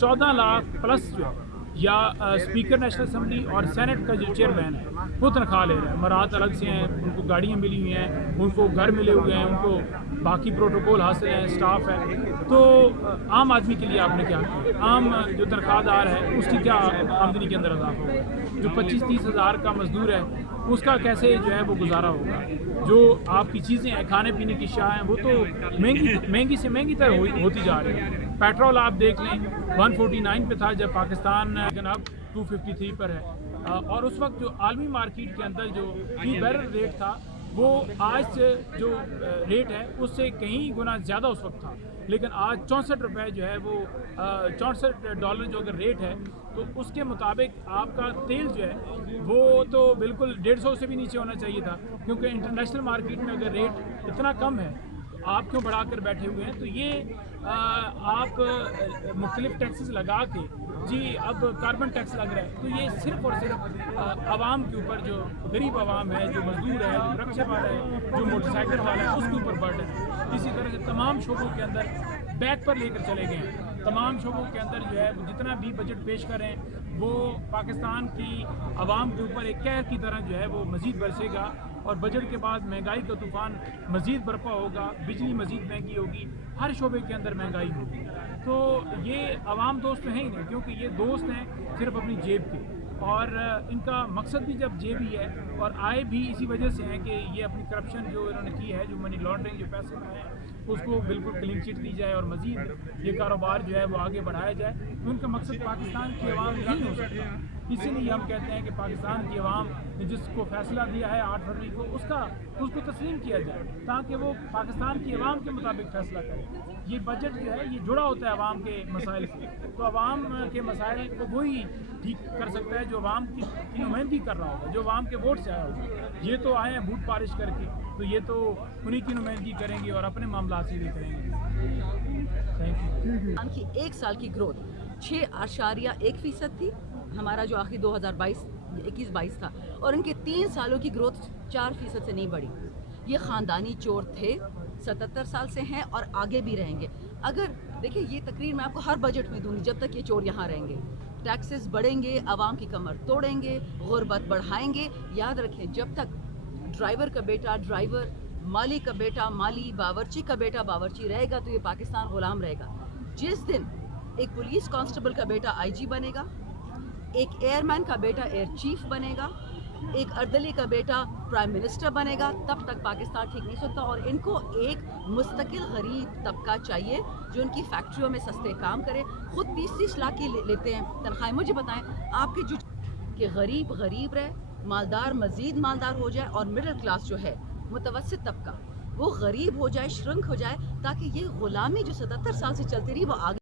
14 lakh plus जो है या स्पीकर नेशनल असम्बली और सेनेट का जो चेयरमैन है वो तनख्वाह ले रहा है। मराहत अलग से हैं, उनको गाड़ियाँ मिली हुई हैं, उनको घर मिले हुए हैं, उनको बाकी प्रोटोकॉल हासिल हैं, स्टाफ है। तो आम आदमी के लिए आपने क्या किया? आम जो तनख्वाहदार है उसकी क्या आमदनी के अंदर इजाफा होगा? जो 25-30 हज़ार का मजदूर है उसका कैसे जो है वो गुजारा होगा? जो आपकी चीज़ें हैं, खाने पीने की शाह हैं, वो तो महंगी से महंगी तर होती जा रही है। पेट्रोल आप देख लें 149 पे था जब पाकिस्तान, लेकिन अब 253 पर है। और उस वक्त जो आलमी मार्केट के अंदर जो फी बैरल रेट था वो आज जो रेट है उससे कहीं गुना ज़्यादा उस वक्त था, लेकिन आज 64 रुपये जो है वो $64 जो अगर रेट है तो उसके मुताबिक आपका तेल जो है वो तो बिल्कुल 150 से भी नीचे होना चाहिए था, क्योंकि इंटरनेशनल मार्केट में अगर रेट इतना कम है तो आप क्यों बढ़ा कर बैठे हुए हैं? तो ये आप मुख्तलिफ टैक्सेस लगा के जी अब कार्बन टैक्स लग रहा है, तो ये सिर्फ और सिर्फ आवाम के ऊपर, जो गरीब आवाम है, जो मजदूर है, जो रिक्शे वाला है, जो मोटरसाइकिल वाला है, उसके ऊपर बर्डन है। इसी तरह से तमाम शोबों के अंदर बैक पर लेकर चले गए हैं। तमाम शोबों के अंदर जो है वो जितना भी बजट पेश करें वो पाकिस्तान की आवाम के ऊपर एक कहर की तरह जो है वो मज़ीद बरसेगा, और बजट के बाद महंगाई का तूफ़ान मज़ीद बर्पा होगा, बिजली मज़ीद महंगी होगी, हर शोबे के अंदर महंगाई होगी। तो ये आवाम दोस्त तो हैं ही नहीं, क्योंकि ये दोस्त हैं सिर्फ अपनी जेब के, और इनका मकसद भी जब जेब ही है और आए भी इसी वजह से हैं कि ये अपनी करप्शन जो इन्होंने की है, जो मनी लॉन्ड्रिंग, जो पैसे बनाए हैं, उसको बिल्कुल क्लीन चिट दी जाए और मज़ीद ये कारोबार जो है वो आगे बढ़ाया जाए। तो उनका मकसद पाकिस्तान की आवाम नहीं हो सकता। इसीलिए हम कहते हैं कि पाकिस्तान की आवाम ने जिसको फैसला दिया है 8 फरवरी को, उसको तस्लीम किया जाए, ताकि वो पाकिस्तान की आवाम के मुताबिक फैसला करे। ये बजट जो है ये जुड़ा होता है आवाम के मसाइल से, तो आवाम के मसाइल को वही ठीक कर सकता है जो आवाम की नुमाइंदगी कर रहा होगा, जो आवाम के वोट से आया होगा। ये तो आए हैं बूट पारिश करके, तो ये तो उन्हीं की नुमाइंदगी करेंगे और अपने मामला सीधे करेंगे। Thank you. की 1 साल की ग्रोथ 6.1% थी, हमारा जो आखिरी 2021-22 था, और इनके 3 सालों की ग्रोथ 4% से नहीं बढ़ी। ये ख़ानदानी चोर थे, 77 साल से हैं और आगे भी रहेंगे। अगर देखिए ये तकरीर मैं आपको हर बजट में दूंगी जब तक ये चोर यहाँ रहेंगे। टैक्सेस बढ़ेंगे, आवाम की कमर तोड़ेंगे, गुर्बत बढ़ाएंगे। याद रखें, जब तक ड्राइवर का बेटा ड्राइवर, माली का बेटा माली, बावर्ची का बेटा बावर्ची रहेगा तो ये पाकिस्तान गुलाम रहेगा। जिस दिन एक पुलिस कांस्टेबल का बेटा आईजी बनेगा, एक एयरमैन का बेटा एयर चीफ बनेगा, एक अर्दली का बेटा प्राइम मिनिस्टर बनेगा, तब तक पाकिस्तान ठीक नहीं सकता। और इनको एक मुस्तकिल गरीब तबका चाहिए जो उनकी फैक्ट्रियों में सस्ते काम करे, खुद 30-30 लाख की लेते हैं तनख्वाहें। मुझे बताएं आपके जो कि गरीब रहे, मालदार मज़ीद मालदार हो जाए, और मिडिल क्लास जो है मुतवस्सित तबका वो गरीब हो जाए, श्रृंक हो जाए, ताकि ये ग़ुलामी जो 77 साल से चलती रही वो आगे